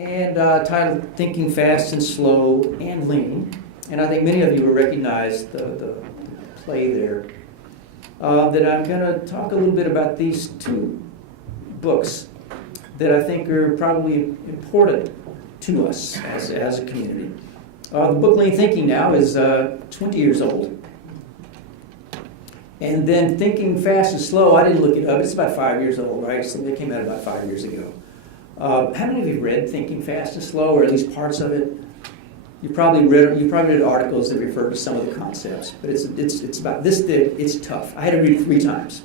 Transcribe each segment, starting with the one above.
and titled Thinking Fast and Slow and Lean. And I think many of you will recognize the play there. That I'm going to talk a little bit about these two books that I think are probably important to us as a community. The book Lean Thinking now is 20 years old. And then Thinking Fast and Slow, I didn't look it up. It's about 5 years old, right? So it came out about 5 years ago. How many of you read Thinking Fast and Slow, or at least parts of it? You probably read articles that refer to some of the concepts, but it's about this thick. It's tough. I had to read it 3 times.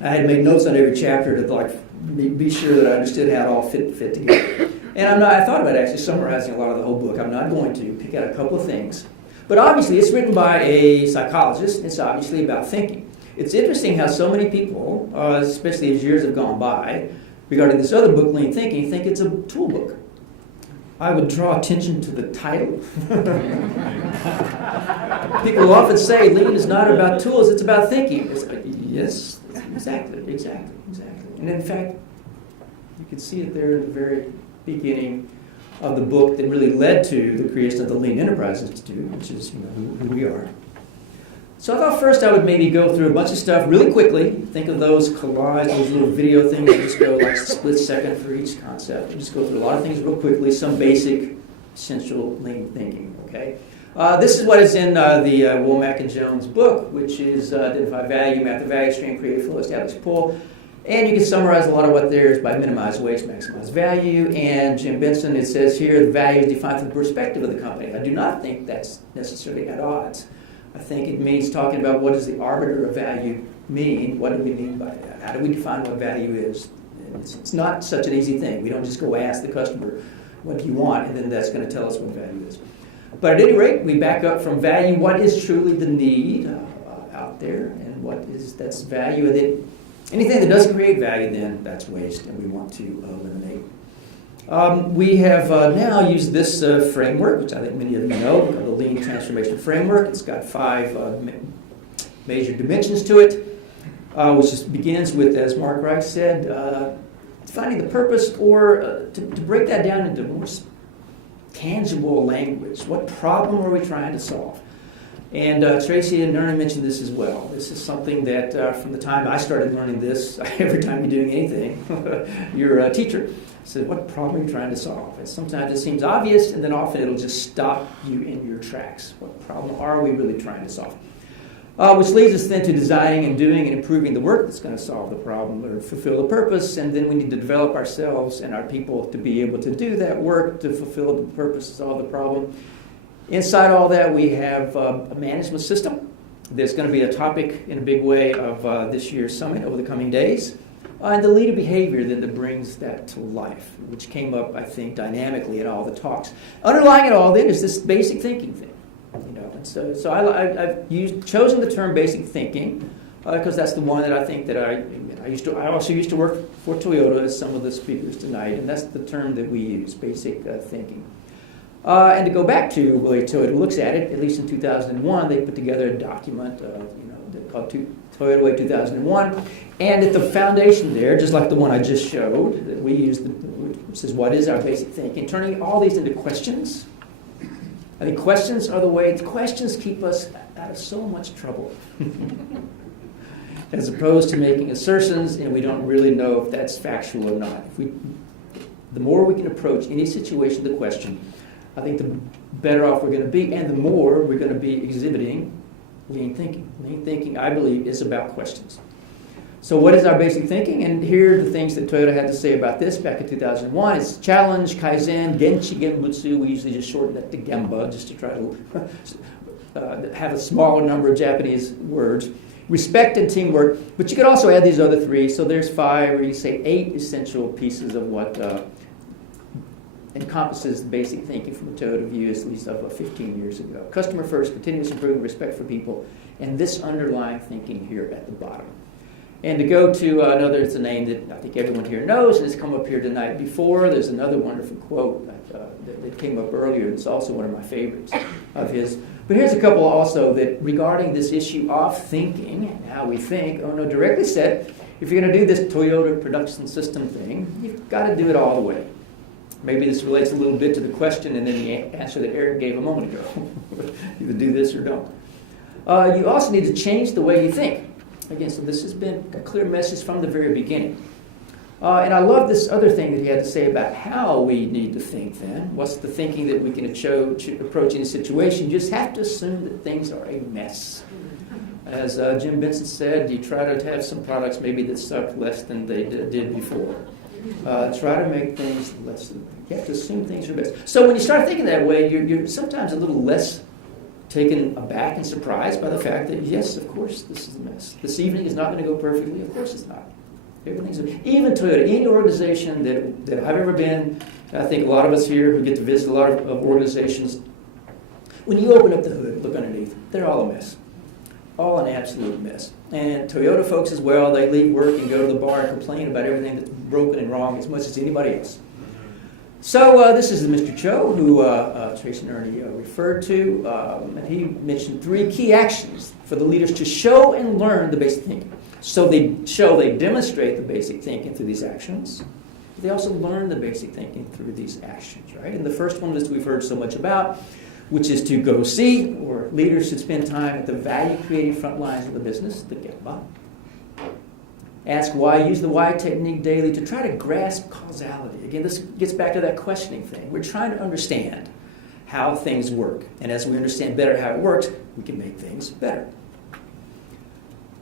I had to make notes on every chapter to be sure that I understood how it all fit together. And I thought about actually summarizing a lot of the whole book. I'm not going to pick out a couple of things, but obviously it's written by a psychologist. It's obviously about thinking. It's interesting how so many people, especially as years have gone by, regarding this other book, Lean Thinking, think it's a tool book. I would draw attention to the title. People often say Lean is not about tools, it's about thinking. Yes, exactly. And in fact, you can see it there at the very beginning of the book that really led to the creation of the Lean Enterprise Institute, which is who we are. So I thought first I would maybe go through a bunch of stuff really quickly. Think of those collage, those little video things that just go like a split second for each concept. And just go through a lot of things real quickly, some basic, essential lean thinking, okay? This is what is in the Womack and Jones book, which is Identify Value, Map the Value Stream, Create Flow, Establish Pull. And you can summarize a lot of what there is by minimize waste, maximize value. And Jim Benson, it says here, the value is defined from the perspective of the company. I do not think that's necessarily at odds. I think it means talking about what does the arbiter of value mean? What do we mean by that? How do we define what value is? It's not such an easy thing. We don't just go ask the customer, what do you want? And then that's going to tell us what value is. But at any rate, we back up from value. What is truly the need out there? And that's value? And then anything that doesn't create value, then that's waste, and we want to eliminate. We have now used this framework, which I think many of you know, the Lean Transformation Framework. It's got 5 major dimensions to it, which begins with, as Mark Reich said, finding the purpose, or to break that down into more tangible language. What problem are we trying to solve? And Tracy and Ernie mentioned this as well. This is something that from the time I started learning this, every time you're doing anything, you're a teacher. So what problem are you trying to solve? And sometimes it seems obvious, and then often it'll just stop you in your tracks. What problem are we really trying to solve? Which leads us then to designing and doing and improving the work that's going to solve the problem or fulfill the purpose, and then we need to develop ourselves and our people to be able to do that work to fulfill the purpose, solve the problem. Inside all that, we have a management system. There's going to be a topic in a big way of this year's summit over the coming days. And the leader behavior then that brings that to life, which came up, I think, dynamically in all the talks. Underlying it all then is this basic thinking thing. And so I've chosen the term basic thinking because that's the one that I think that I also used to work for Toyota, as some of the speakers tonight, and that's the term that we use, basic thinking. And to go back to the way Toyota looks at it, at least in 2001, they put together a document called Toyota Way 2001. And at the foundation there, just like the one I just showed, that we use, which says, what is our basic thinking? Turning all these into questions. I think questions are the way, questions keep us out of so much trouble. As opposed to making assertions, and we don't really know if that's factual or not. The more we can approach any situation with a question, I think the better off we're going to be, and the more we're going to be exhibiting lean thinking. Lean thinking, I believe, is about questions. So what is our basic thinking? And here are the things that Toyota had to say about this back in 2001. It's challenge, kaizen, genchi genbutsu. We usually just shorten that to gemba just to try to have a smaller number of Japanese words. Respect and teamwork. But you could also add these other 3. So there's 5, or you say 8 essential pieces of what encompasses the basic thinking from a Toyota view, at least of 15 years ago. Customer first, continuous improvement, respect for people, and this underlying thinking here at the bottom. And to go to another, it's a name that I think everyone here knows, and it's come up here tonight before. There's another wonderful quote that came up earlier. It's also one of my favorites of his. But here's a couple also that regarding this issue of thinking and how we think. Directly said, if you're going to do this Toyota production system thing, you've got to do it all the way. Maybe this relates a little bit to the question and then the answer that Eric gave a moment ago. Either do this or don't. You also need to change the way you think. Again, so this has been a clear message from the very beginning. And I love this other thing that he had to say about how we need to think then. What's the thinking that we can approach in a situation? You just have to assume that things are a mess. As Jim Benson said, you try to have some products maybe that suck less than they did before. Try to make things less. You have to assume things are best. So when you start thinking that way, you're sometimes a little less taken aback and surprised by the fact that, yes, of course, this is a mess. This evening is not going to go perfectly. Of course it's not. Everything's even Toyota, any organization that I've ever been, I think a lot of us here who get to visit a lot of organizations, when you open up the hood, look underneath, they're all a mess. All an absolute mess. And Toyota folks as well, they leave work and go to the bar and complain about everything that's broken and wrong as much as anybody else. So this is Mr. Cho, who Tracy and Ernie referred to, and he mentioned 3 key actions for the leaders to show and learn the basic thinking. So they demonstrate the basic thinking through these actions. They also learn the basic thinking through these actions, right? And the first one is we've heard so much about, which is to go see, or leaders should spend time at the value-creating front lines of the business, the Gemba. Ask why, use the why technique daily to try to grasp causality. Again, this gets back to that questioning thing. We're trying to understand how things work. And as we understand better how it works, we can make things better.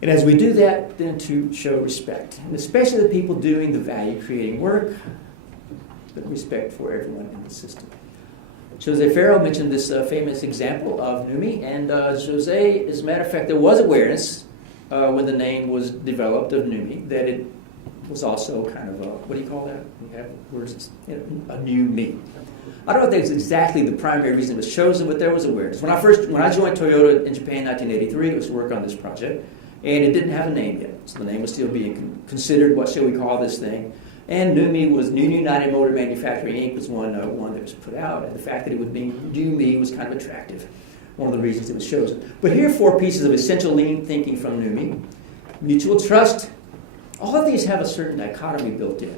And as we do that, then to show respect, and especially the people doing the value-creating work, but respect for everyone in the system. Jose Farrell mentioned this famous example of Numi, and Jose, as a matter of fact, there was awareness when the name was developed of Numi, that it was also kind of a, what do you call that? We have words, a new me. I don't know if that's exactly the primary reason it was chosen, but there was awareness. When I joined Toyota in Japan in 1983, it was to work on this project, and it didn't have a name yet. So the name was still being considered, what shall we call this thing? And Numi was New United Motor Manufacturing Inc. was one that was put out, and the fact that it would be New Me was kind of attractive. One of the reasons it was chosen. But here are 4 pieces of essential lean thinking from Numi. Mutual trust. All of these have a certain dichotomy built in.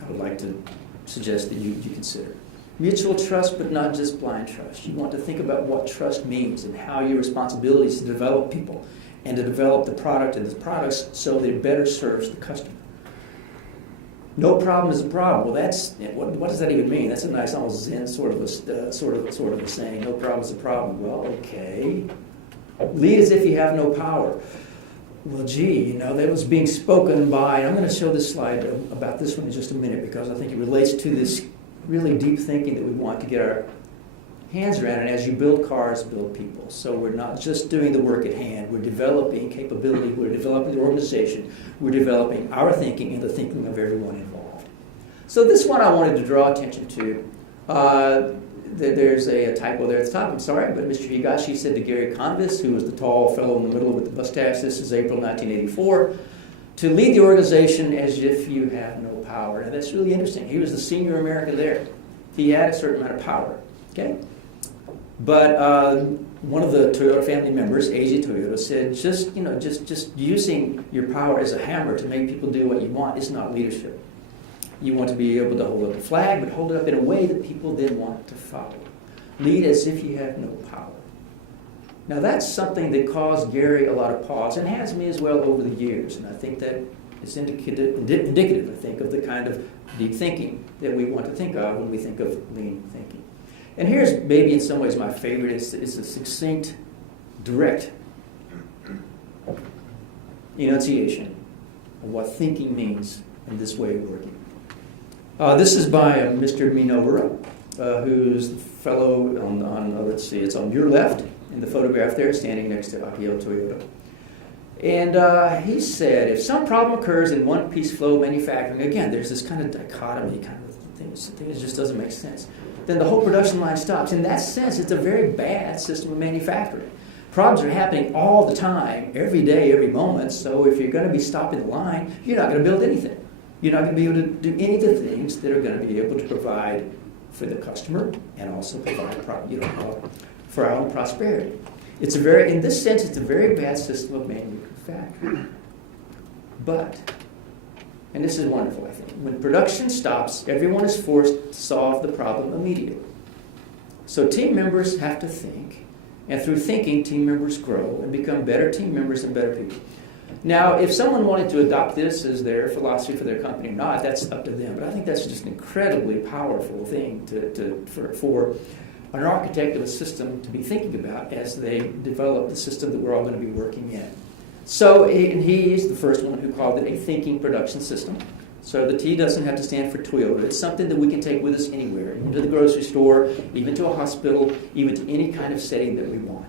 I would like to suggest that you consider. Mutual trust, but not just blind trust. You want to think about what trust means and how your responsibility is to develop people and to develop the product and the products so that it better serves the customer. No problem is a problem. Well, that's what does that even mean? That's a nice, almost Zen sort of a saying. No problem is a problem. Well, okay. Lead as if you have no power. Well, gee, that was being spoken by. And I'm going to show this slide about this one in just a minute because I think it relates to this really deep thinking that we want to get our hands around. And as you build cars, build people. So we're not just doing the work at hand. We're developing capability. We're developing the organization. We're developing our thinking and the thinking of everyone involved. So this one I wanted to draw attention to. There's a typo there at the top. I'm sorry, but Mr. Higashi said to Gary Kondos, who was the tall fellow in the middle with the mustache, this is April 1984, to lead the organization as if you have no power. Now that's really interesting. He was the senior American there. He had a certain amount of power. Okay? But one of the Toyota family members, Eiji Toyota, said just using your power as a hammer to make people do what you want is not leadership. You want to be able to hold up a flag, but hold it up in a way that people then want to follow. Lead as if you have no power. Now that's something that caused Gary a lot of pause, and has me as well over the years. And I think that it's indicative, I think, of the kind of deep thinking that we want to think of when we think of lean thinking. And here's maybe in some ways my favorite. It's a succinct, direct enunciation of what thinking means in this way of working. This is by Mr. Minoura, who's the fellow on let's see, it's on your left in the photograph there, standing next to Akio Toyota. And he said, if some problem occurs in one-piece flow manufacturing, again, there's this kind of dichotomy kind of thing that just doesn't make sense, then the whole production line stops. In that sense, it's a very bad system of manufacturing. Problems are happening all the time, every day, every moment, so if you're going to be stopping the line, you're not going to build anything. You're not going to be able to do any of the things that are going to be able to provide for the customer and also provide for our own prosperity. In this sense, it's a very bad system of manufacturing. But And this is wonderful, I think. When production stops, everyone is forced to solve the problem immediately. So team members have to think, and through thinking, team members grow and become better team members and better people. Now, if someone wanted to adopt this as their philosophy for their company or not, that's up to them. But I think that's just an incredibly powerful thing for an architect of a system to be thinking about as they develop the system that we're all going to be working in. So he's the first one who called it a thinking production system. So the T doesn't have to stand for Toyota. It's something that we can take with us anywhere, into the grocery store, even to a hospital, even to any kind of setting that we want.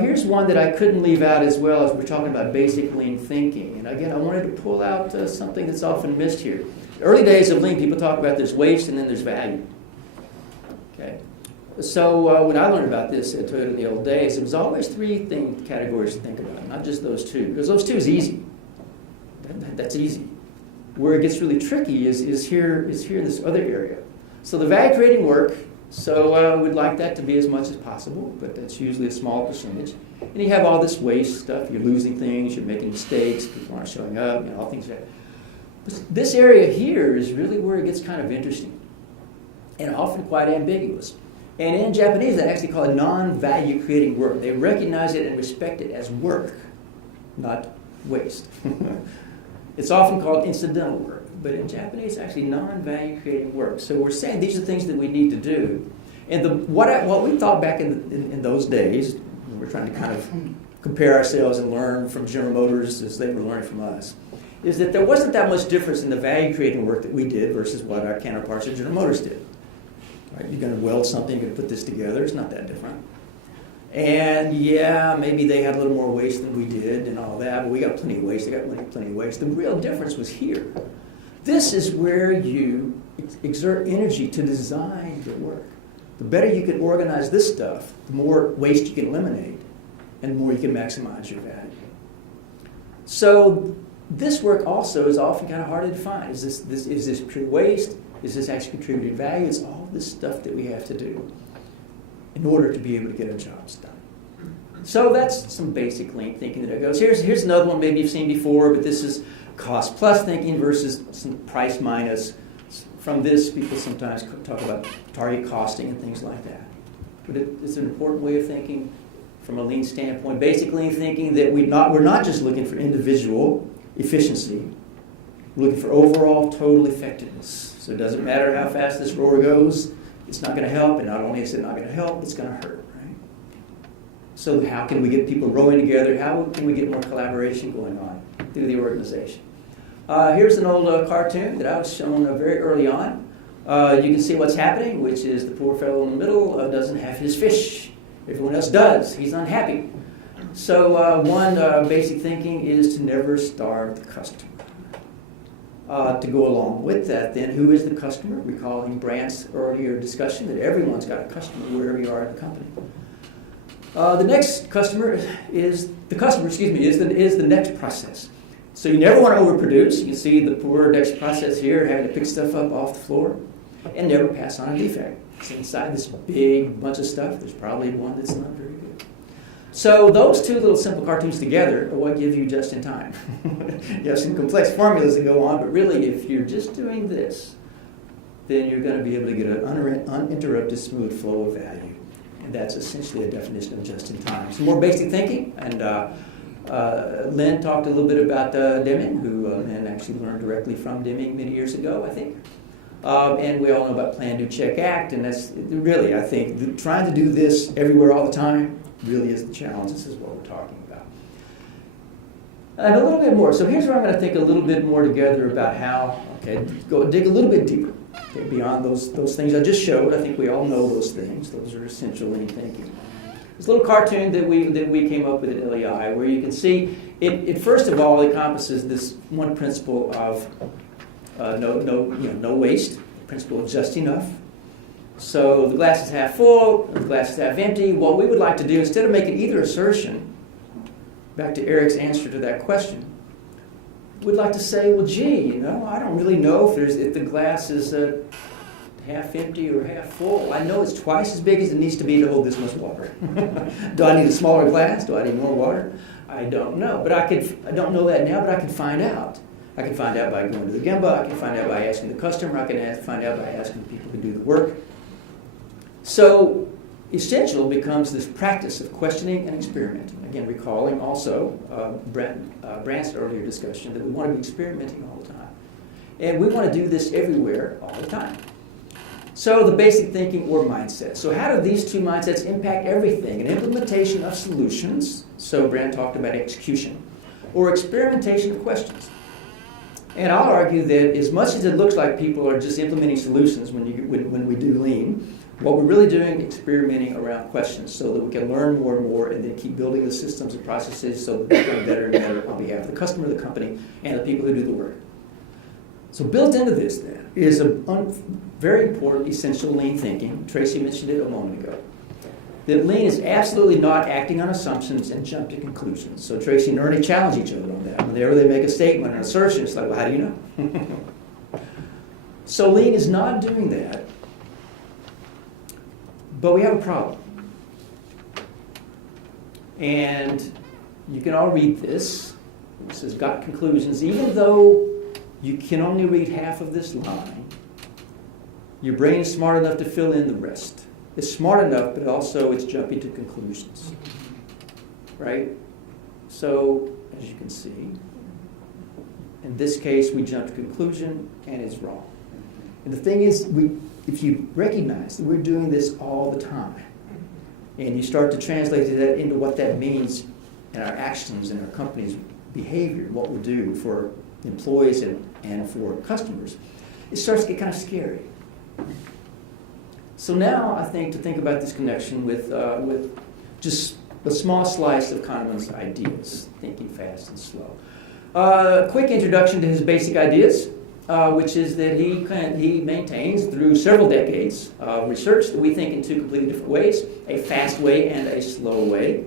Here's one that I couldn't leave out as well as we're talking about basic lean thinking. And again, I wanted to pull out something that's often missed here. The early days of lean, people talk about there's waste and then there's value. Okay. So when I learned about this at Toyota in the old days, it was always three categories to think about, not just those two, because those two is easy. That's easy. Where it gets really tricky is here in this other area. So the value creating work, so we'd like that to be as much as possible, but that's usually a small percentage. And you have all this waste stuff. You're losing things. You're making mistakes. People aren't showing up. All things like that. But this area here is really where it gets kind of interesting and often quite ambiguous. And in Japanese, they actually call it non-value creating work. They recognize it and respect it as work, not waste. It's often called incidental work, but in Japanese, it's actually non-value creating work. So we're saying these are things that we need to do. And what we thought back in those days, when we're trying to kind of compare ourselves and learn from General Motors as they were learning from us, is that there wasn't that much difference in the value creating work that we did versus what our counterparts at General Motors did. Right? You're going to weld something, you're going to put this together. It's not that different. And yeah, maybe they had a little more waste than we did and all that, but we got plenty of waste. They got plenty of waste. The real difference was here. This is where you exert energy to design your work. The better you can organize this stuff, the more waste you can eliminate, and the more you can maximize your value. So this work also is often kind of hard to define. Is this pure waste? Is this actually contributed value? It's all this stuff that we have to do in order to be able to get our jobs done. So that's some basic lean thinking that goes. Here's another one maybe you've seen before, but this is cost plus thinking versus some price minus. From this, people sometimes talk about target costing and things like that. But it's an important way of thinking from a lean standpoint. Basic lean thinking that we're not just looking for individual efficiency. We're looking for overall total effectiveness. So it doesn't matter how fast this rower goes. It's not going to help, and not only is it not going to help, it's going to hurt, right? So how can we get people rowing together? How can we get more collaboration going on through the organization? Here's an old cartoon that I was shown very early on. You can see what's happening, which is the poor fellow in the middle doesn't have his fish. Everyone else does. He's unhappy. So one basic thinking is to never starve the customer. To go along with that, then, who is the customer? Recalling Brandt's earlier discussion that everyone's got a customer wherever you are in the company. The next customer is the next process. So you never want to overproduce. You can see the poor next process here, having to pick stuff up off the floor, and never pass on a defect. So inside this big bunch of stuff, there's probably one that's not very good. So those two little simple cartoons together are what give you just in time. You have some complex formulas that go on, but really if you're just doing this, then you're going to be able to get an uninterrupted smooth flow of value. And that's essentially a definition of just in time. Some more basic thinking, and Lynn talked a little bit about Deming, who Lynn actually learned directly from Deming many years ago, I think. And we all know about Plan, Do, Check, Act, and that's really, I think, trying to do this everywhere all the time really is the challenge. This is what we're talking about. And a little bit more. So here's where I'm going to think a little bit more together about how, go dig a little bit deeper, beyond those things I just showed. I think we all know those things. Those are essential in thinking. This little cartoon that we came up with at LEI, where you can see it first of all encompasses this one principle of no waste, the principle of just enough. So the glass is half full, the glass is half empty. What we would like to do, instead of making either assertion, back to Eric's answer to that question, we'd like to say, well, gee, I don't really know if the glass is half empty or half full. I know it's twice as big as it needs to be to hold this much water. Do I need a smaller glass? Do I need more water? I don't know. But I don't know that now, but I can find out. I can find out by going to the Gemba. I can find out by asking the customer. I can find out by asking the people who do the work. So essential becomes this practice of questioning and experimenting. Again, recalling also Brandt's earlier discussion that we want to be experimenting all the time. And we want to do this everywhere all the time. So the basic thinking or mindset. So how do these two mindsets impact everything? An implementation of solutions, so Brandt talked about execution, or experimentation of questions. And I'll argue that as much as it looks like people are just implementing solutions when we do lean, what we're really doing is experimenting around questions so that we can learn more and more and then keep building the systems and processes so that we become better and better on behalf of the customer, the company, and the people who do the work. So built into this then is a very important essential lean thinking. Tracy mentioned it a moment ago. That lean is absolutely not acting on assumptions and jump to conclusions. So Tracy and Ernie challenge each other on that. Whenever they make a statement or an assertion, it's like, well, how do you know? So lean is not doing that. But we have a problem. And you can all read this. It says, got conclusions. Even though you can only read half of this line, your brain is smart enough to fill in the rest. It's smart enough, but also it's jumping to conclusions. Right? So, as you can see, in this case, we jump to conclusion, and it's wrong. And the thing is, if you recognize that we're doing this all the time, and you start to translate that into what that means in our actions and our company's behavior, what we do for employees and for customers, it starts to get kind of scary. So now I think to think about this connection with just a small slice of Kahneman's ideas, thinking fast and slow. A quick introduction to his basic ideas, which is that he maintains through several decades of research that we think in two completely different ways, a fast way and a slow way.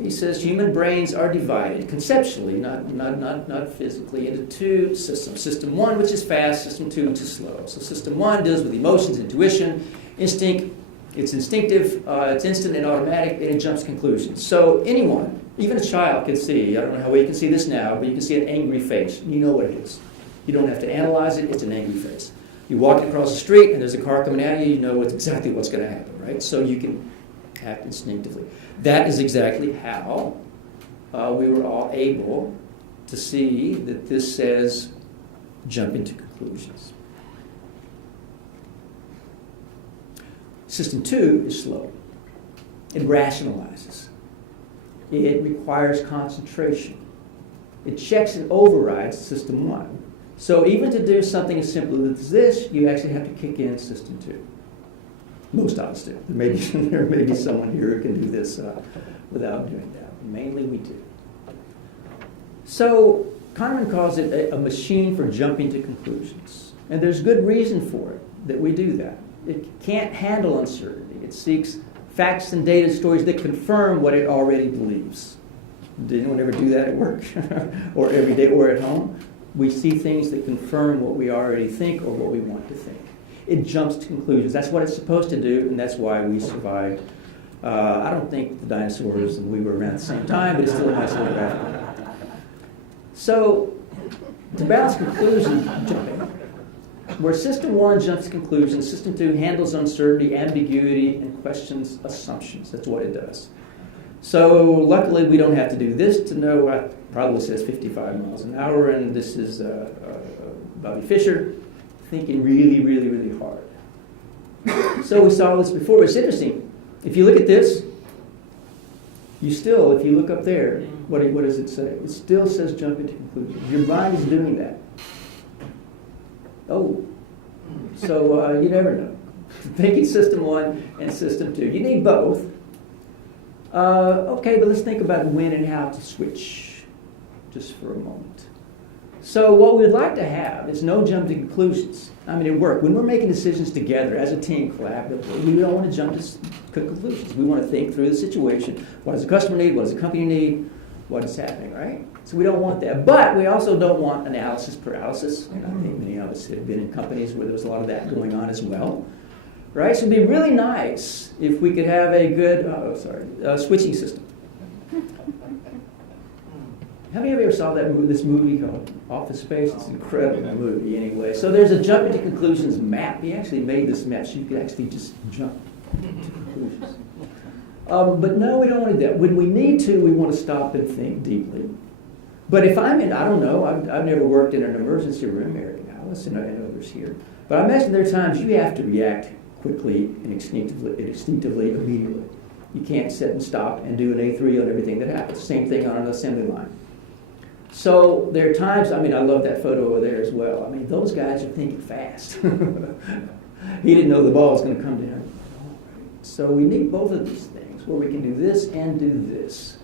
He says human brains are divided conceptually, not physically, into two systems. System 1, which is fast, system 2, which is slow. So system 1 deals with emotions, intuition, instinct. It's instinctive, it's instant and automatic, and it jumps to conclusions. So anyone, even a child, can see, I don't know how well you can see this now, but you can see an angry face. You know what it is. You don't have to analyze it, it's an angry face. You're walking across the street and there's a car coming at you, you know exactly what's going to happen, right? So you can act instinctively. That is exactly how we were all able to see that this says jump into conclusions. System 2 is slow. It rationalizes. It requires concentration. It checks and overrides system 1. So even to do something as simple as this, you actually have to kick in system 2. Most of us do. There may be someone here who can do this without doing that. Mainly we do. So Kahneman calls it a machine for jumping to conclusions. And there's good reason for it, that we do that. It can't handle uncertainty. It seeks facts and data stories that confirm what it already believes. Did anyone ever do that at work? Or every day or at home? We see things that confirm what we already think or what we want to think. It jumps to conclusions. That's what it's supposed to do, and that's why we survived. I don't think the dinosaurs and we were around at the same time, but it's still a nice little graphic. So, to balance conclusion jumping, where system 1 jumps to conclusions, system 2 handles uncertainty, ambiguity, and questions assumptions. That's what it does. So luckily we don't have to do this to know. It probably says 55 miles an hour, and this is Bobby Fischer thinking really, really, really hard. So we saw this before. It's interesting. If you look at this, if you look up there, what does it say? It still says jump into conclusions. Your mind is doing that. Oh, so you never know. Thinking system 1 and system 2. You need both. Okay, but let's think about when and how to switch, just for a moment. So what we'd like to have is no jump to conclusions. I mean, at work, when we're making decisions together as a team collaboratively, we don't want to jump to conclusions. We want to think through the situation. What does the customer need? What does the company need? What is happening, right? So we don't want that. But we also don't want analysis paralysis. And I think many of us have been in companies where there was a lot of that going on as well. right? So it'd be really nice if we could have a good, switching system. How many of you ever saw this movie called Office Space? It's an incredible movie anyway. So there's a jump into conclusions map. He actually made this map so you could actually just jump into conclusions. But no, we don't want to do that. When we need to, we want to stop and think deeply. But if I'm in, I don't know, I've never worked in an emergency room, Eric and Alice and others here. But I imagine there are times you have to react quickly and instinctively, immediately. You can't sit and stop and do an A3 on everything that happens. Same thing on an assembly line. So there are times, I love that photo over there as well. Those guys are thinking fast. He didn't know the ball was going to come down. So we need both of these things, where we can do this and do this.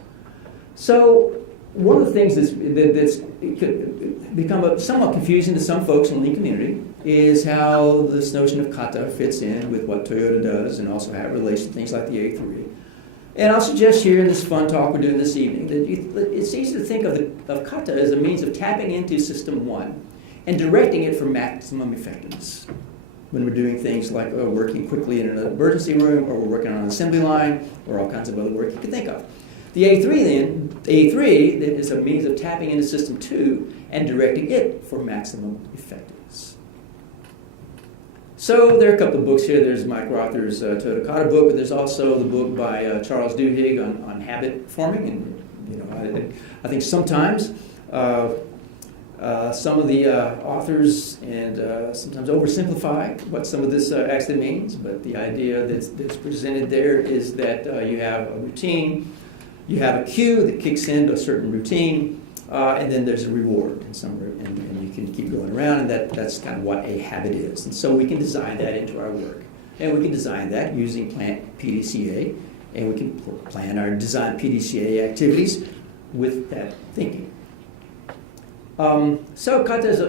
So one of the things that's become somewhat confusing to some folks in the community is how this notion of kata fits in with what Toyota does, and also how it relates to things like the A3. And I'll suggest here in this fun talk we're doing this evening that it's easy to think of kata as a means of tapping into system one and directing it for maximum effectiveness. When we're doing things like working quickly in an emergency room, or we're working on an assembly line, or all kinds of other work you can think of. The A3 is a means of tapping into system two and directing it for maximum effectiveness. So there are a couple of books here. There's Mike Rother's Toyota Kata book, but there's also the book by Charles Duhigg on habit forming. And I think sometimes some of the authors and sometimes oversimplify what some of this actually means. But the idea that's presented there is that you have a routine, you have a cue that kicks into a certain routine, and then there's a reward and you can keep going around, and that's kind of what a habit is. And so we can design that into our work. And we can design that using PDCA, and we can plan our design PDCA activities with that thinking. So kata is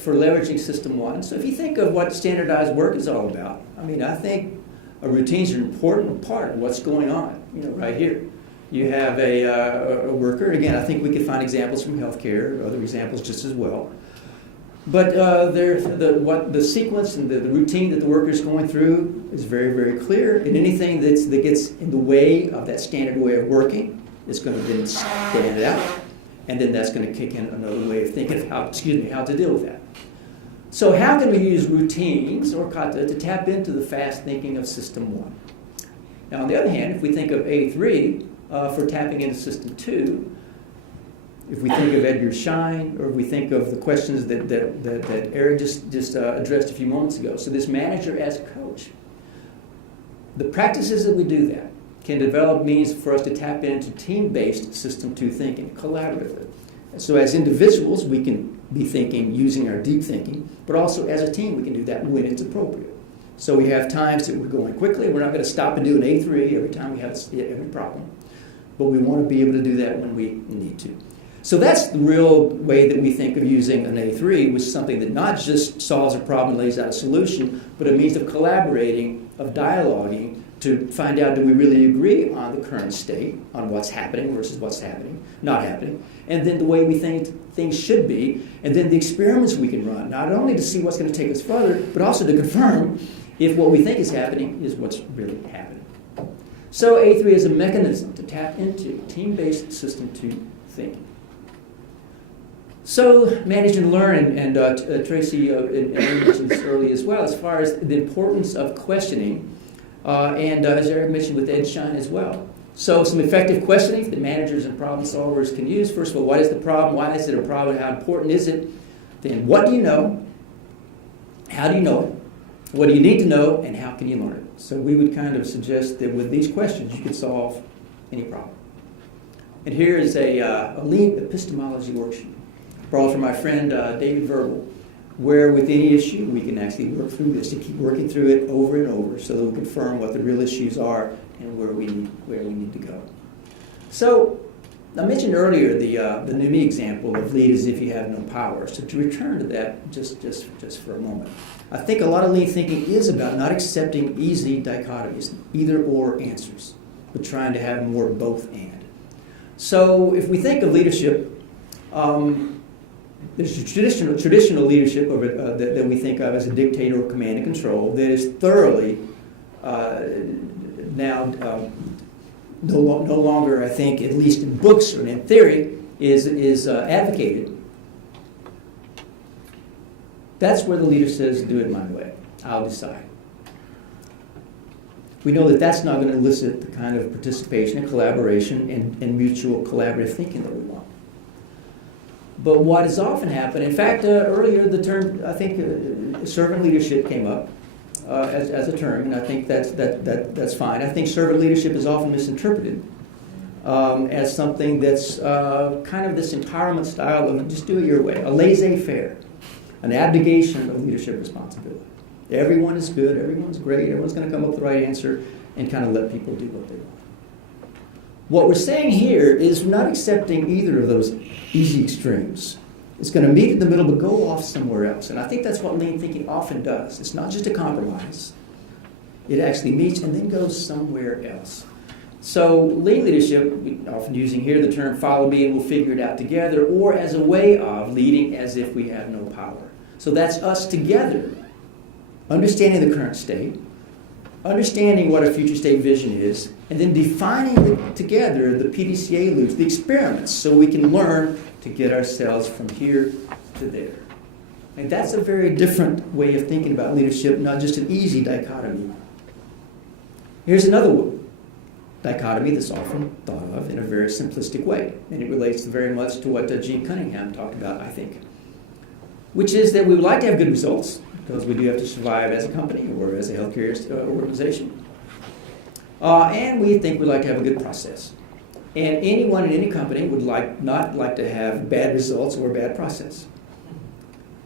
for leveraging system one. So if you think of what standardized work is all about, I think routines are an important part of what's going on, right here. You have a worker. Again, I think we could find examples from healthcare, other examples just as well. But the sequence and the routine that the worker is going through is very, very clear. And anything that gets in the way of that standard way of working is going to then stand out. And then that's going to kick in another way of thinking of how to deal with that. So how can we use routines or kata to tap into the fast thinking of system one? Now, on the other hand, if we think of A3 for tapping into system two, if we think of Edgar Schein, or if we think of the questions that Eric just addressed a few moments ago, so this manager as coach, the practices that we do that can develop means for us to tap into team-based system two thinking, collaboratively. So as individuals, we can be thinking using our deep thinking, but also as a team, we can do that when it's appropriate. So we have times that we're going quickly. We're not going to stop and do an A3 every time we have every problem, but we want to be able to do that when we need to. So that's the real way that we think of using an A3, which is something that not just solves a problem and lays out a solution, but a means of collaborating, of dialoguing, to find out, do we really agree on the current state, on what's happening versus what's happening, not happening, and then the way we think things should be, and then the experiments we can run, not only to see what's going to take us further, but also to confirm if what we think is happening is what's really happening. So A3 is a mechanism to tap into team-based system 2 thinking. So manage and learn, and Tracy mentioned this early as well, as far as the importance of questioning, and as Eric mentioned with Ed Schein as well. So some effective questioning that managers and problem solvers can use. First of all, what is the problem? Why is it a problem? How important is it? Then what do you know? How do you know it? What do you need to know? And how can you learn it? So we would kind of suggest that with these questions, you can solve any problem. And here is a lean epistemology worksheet brought from my friend David Verble, where with any issue we can actually work through this and keep working through it over and over so that we confirm what the real issues are and where we need to go. So I mentioned earlier the Numi example of lead as if you have no power. So to return to that just for a moment, I think a lot of lean thinking is about not accepting easy dichotomies, either or answers, but trying to have more both and. So if we think of leadership, There's traditional leadership of it, that we think of as a dictator or command and control that is thoroughly now no longer, I think, at least in books or in theory, is advocated. That's where the leader says, do it my way. I'll decide. We know that that's not going to elicit the kind of participation and collaboration and mutual collaborative thinking that we want. But what has often happened, in fact, earlier the term, I think, servant leadership came up as a term, and I think that's fine. I think servant leadership is often misinterpreted as something that's kind of this empowerment style of just do it your way, a laissez-faire, an abdication of leadership responsibility. Everyone is good, everyone's great, everyone's going to come up with the right answer and kind of let people do what they want. What we're saying here is we're not accepting either of those easy extremes. It's going to meet in the middle but go off somewhere else. And I think that's what lean thinking often does. It's not just a compromise. It actually meets and then goes somewhere else. So lean leadership, often using here the term follow me and we'll figure it out together, or as a way of leading as if we have no power. So that's us together, understanding the current state, understanding what a future state vision is, and then defining together the PDCA loops, the experiments, so we can learn to get ourselves from here to there. And that's a very different way of thinking about leadership, not just an easy dichotomy. Here's another dichotomy that's often thought of in a very simplistic way, and it relates very much to what Gene Cunningham talked about, I think, which is that we would like to have good results, because we do have to survive as a company or as a healthcare organization. And we think we'd like to have a good process. And anyone in any company would not like to have bad results or a bad process.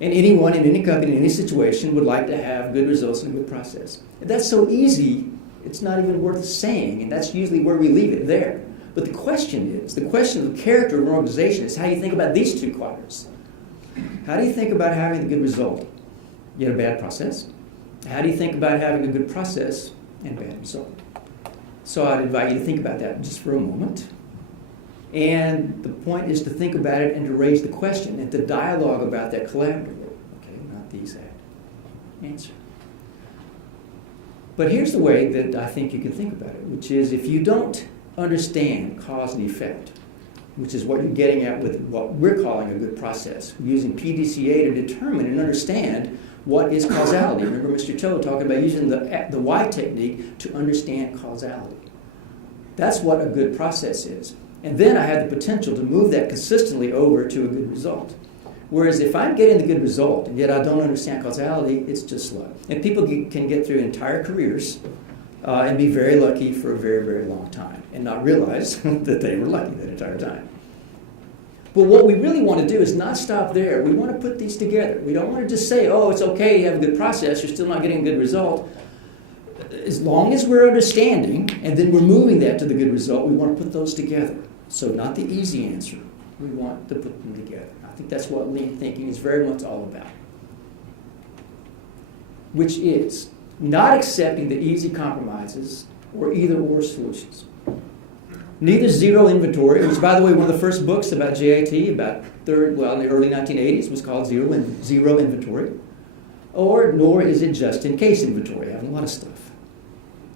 And anyone in any company, in any situation, would like to have good results and a good process. And that's so easy, it's not even worth saying, and that's usually where we leave it there. But the question of the character of an organization is how you think about these two quadrants. How do you think about having a good result, yet a bad process? How do you think about having a good process and bad result? So I'd invite you to think about that just for a moment. And the point is to think about it and to raise the question and to dialogue about that collaboratively. Okay, not the exact answer. But here's the way that I think you can think about it, which is if you don't understand cause and effect, which is what you're getting at with what we're calling a good process, using PDCA to determine and understand what is causality. Remember Mr. Cho talking about using the why technique to understand causality. That's what a good process is. And then I have the potential to move that consistently over to a good result. Whereas if I'm getting the good result, and yet I don't understand causality, it's just slow. And people can get through entire careers and be very lucky for a very, very long time and not realize that they were lucky that entire time. But what we really want to do is not stop there. We want to put these together. We don't want to just say, oh, it's okay, you have a good process, you're still not getting a good result. As long as we're understanding, and then we're moving that to the good result, we want to put those together. So not the easy answer. We want to put them together. I think that's what lean thinking is very much all about. Which is not accepting the easy compromises or either-or solutions. Neither zero inventory, which, by the way, one of the first books about JIT, in the early 1980s, was called Zero Inventory, nor is it just-in-case inventory, having a lot of stuff.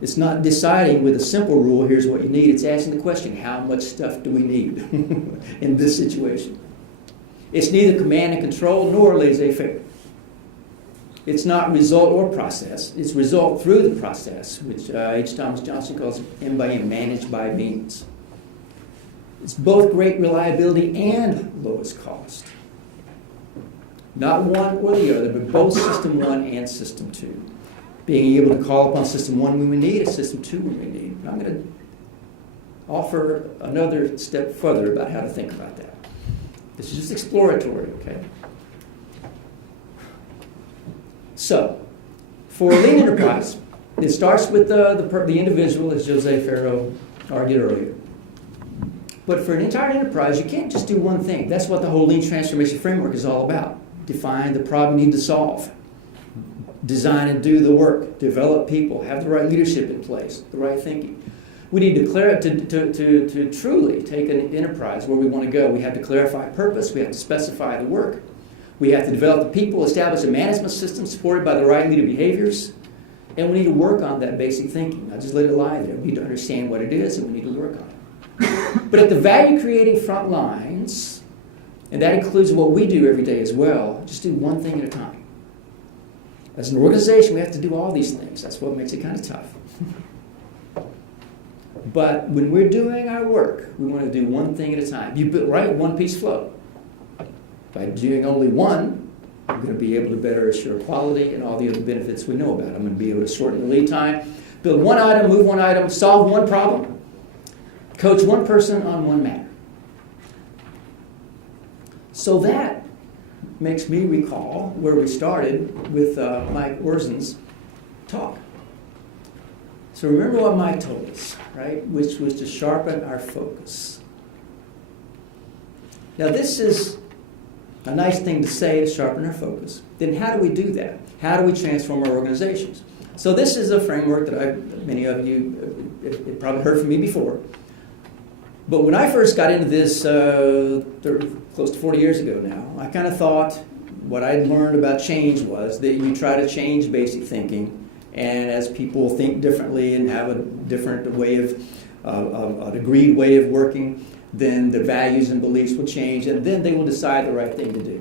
It's not deciding with a simple rule, here's what you need. It's asking the question, how much stuff do we need in this situation? It's neither command and control nor laissez-faire. It's not result or process. It's result through the process, which H. Thomas Johnson calls M by M, managed by means. It's both great reliability and lowest cost. Not one or the other, but both System 1 and System 2. Being able to call upon System 1 when we need it, System 2 when we need it. I'm going to offer another step further about how to think about that. This is just exploratory, okay? So, for a lean enterprise, it starts with the individual, as Jose Ferro argued earlier. But for an entire enterprise, you can't just do one thing. That's what the whole lean transformation framework is all about. Define the problem you need to solve. Design and do the work. Develop people. Have the right leadership in place. The right thinking. We need to truly take an enterprise where we want to go. We have to clarify purpose. We have to specify the work. We have to develop the people, establish a management system supported by the right leader behaviors, and we need to work on that basic thinking. Not just let it lie there. We need to understand what it is, and we need to work on it. But at the value-creating front lines, and that includes what we do every day as well, just do one thing at a time. As an organization, we have to do all these things. That's what makes it kind of tough. But when we're doing our work, we want to do one thing at a time. You write one piece flow. By doing only one, I'm going to be able to better assure quality and all the other benefits we know about. I'm going to be able to shorten the lead time, build one item, move one item, solve one problem, coach one person on one matter. So that makes me recall where we started with Mike Orzen's talk. So remember what Mike told us, right? Which was to sharpen our focus. Now this is a nice thing to say, to sharpen our focus. Then how do we do that? How do we transform our organizations? So this is a framework that many of you have probably heard from me before. But when I first got into this close to 40 years ago now, I kind of thought what I'd learned about change was that you try to change basic thinking, and as people think differently and have a different way of, an agreed way of working, then the values and beliefs will change, and then they will decide the right thing to do.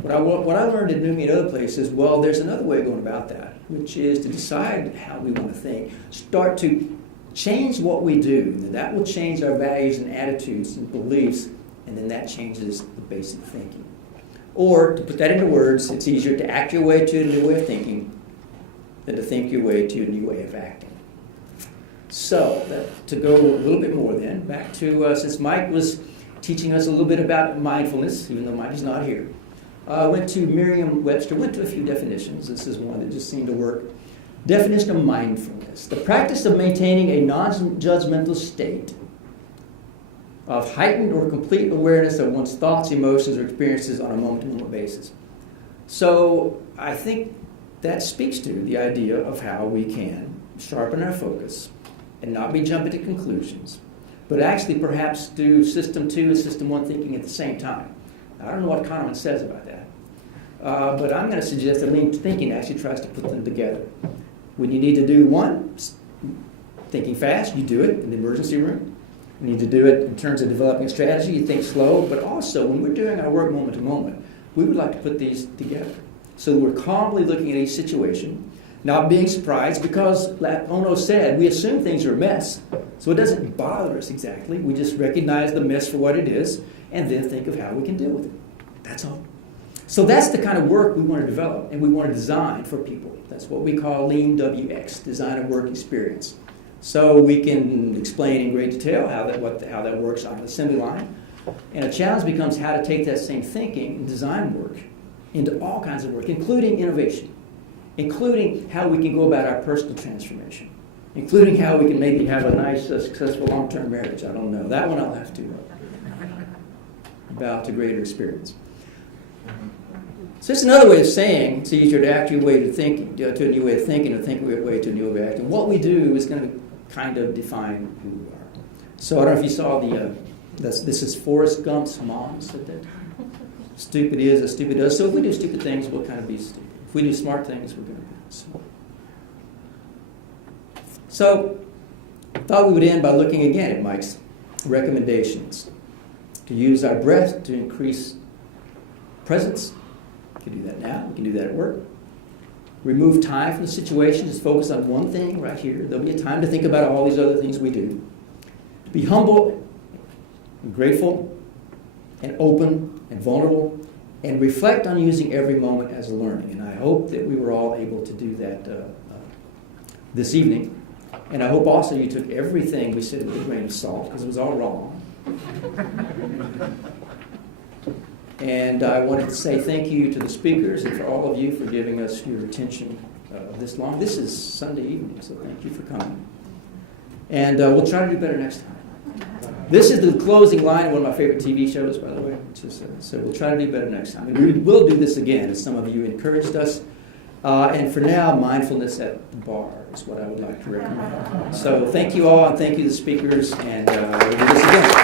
What I learned at NUMMI and other places, well, there's another way of going about that, which is to decide how we want to think, start to change what we do. That will change our values and attitudes and beliefs, and then that changes the basic thinking. Or, to put that into words, it's easier to act your way to a new way of thinking than to think your way to a new way of acting. So, to go a little bit more then, back to, since Mike was teaching us a little bit about mindfulness, even though Mike is not here, went to Merriam-Webster, went to a few definitions. This is one that just seemed to work. Definition of mindfulness: the practice of maintaining a non-judgmental state of heightened or complete awareness of one's thoughts, emotions, or experiences on a moment-to-moment basis. So I think that speaks to the idea of how we can sharpen our focus and not be jumping to conclusions, but actually perhaps do System 2 and System 1 thinking at the same time. I don't know what Kahneman says about that, but I'm going to suggest that lean thinking actually tries to put them together. When you need to do one, thinking fast, you do it in the emergency room. You need to do it in terms of developing a strategy, you think slow, but also when we're doing our work moment to moment, we would like to put these together. So we're calmly looking at each situation, not being surprised, because, like Ono said, we assume things are a mess, so it doesn't bother us exactly. We just recognize the mess for what it is, and then think of how we can deal with it. That's all. So that's the kind of work we want to develop, and we want to design for people. That's what we call Lean WX, Design of Work Experience. So we can explain in great detail how that works on an assembly line. And a challenge becomes how to take that same thinking and design work into all kinds of work, including innovation, including how we can go about our personal transformation, including how we can maybe have a nice, successful long-term marriage. I don't know. That one I'll have to about a greater experience. So it's another way of saying it's easier to act your way to thinking, to a new way of thinking, or think your way to a new way of acting. What we do is going to kind of define who we are. So I don't know if you saw this is Forrest Gump's mom said that. Stupid is as stupid does. So if we do stupid things, we'll kind of be stupid. If we do smart things, we're going to be smart. So I thought we would end by looking again at Mike's recommendations. To use our breath to increase presence. We can do that now. We can do that at work. Remove time from the situation. Just focus on one thing right here. There'll be a time to think about all these other things we do. To be humble and grateful and open and vulnerable, and reflect on using every moment as a learning. And I hope that we were all able to do that this evening. And I hope also you took everything we said with a grain of salt, because it was all wrong. And I wanted to say thank you to the speakers and for all of you for giving us your attention this long. This is Sunday evening, so thank you for coming. And we'll try to do better next time. This is the closing line of one of my favorite TV shows, by the way. So we'll try to do better next time. And we will do this again, as some of you encouraged us. And for now, mindfulness at the bar is what I would like to recommend. So thank you all, and thank you to the speakers, and we'll do this again.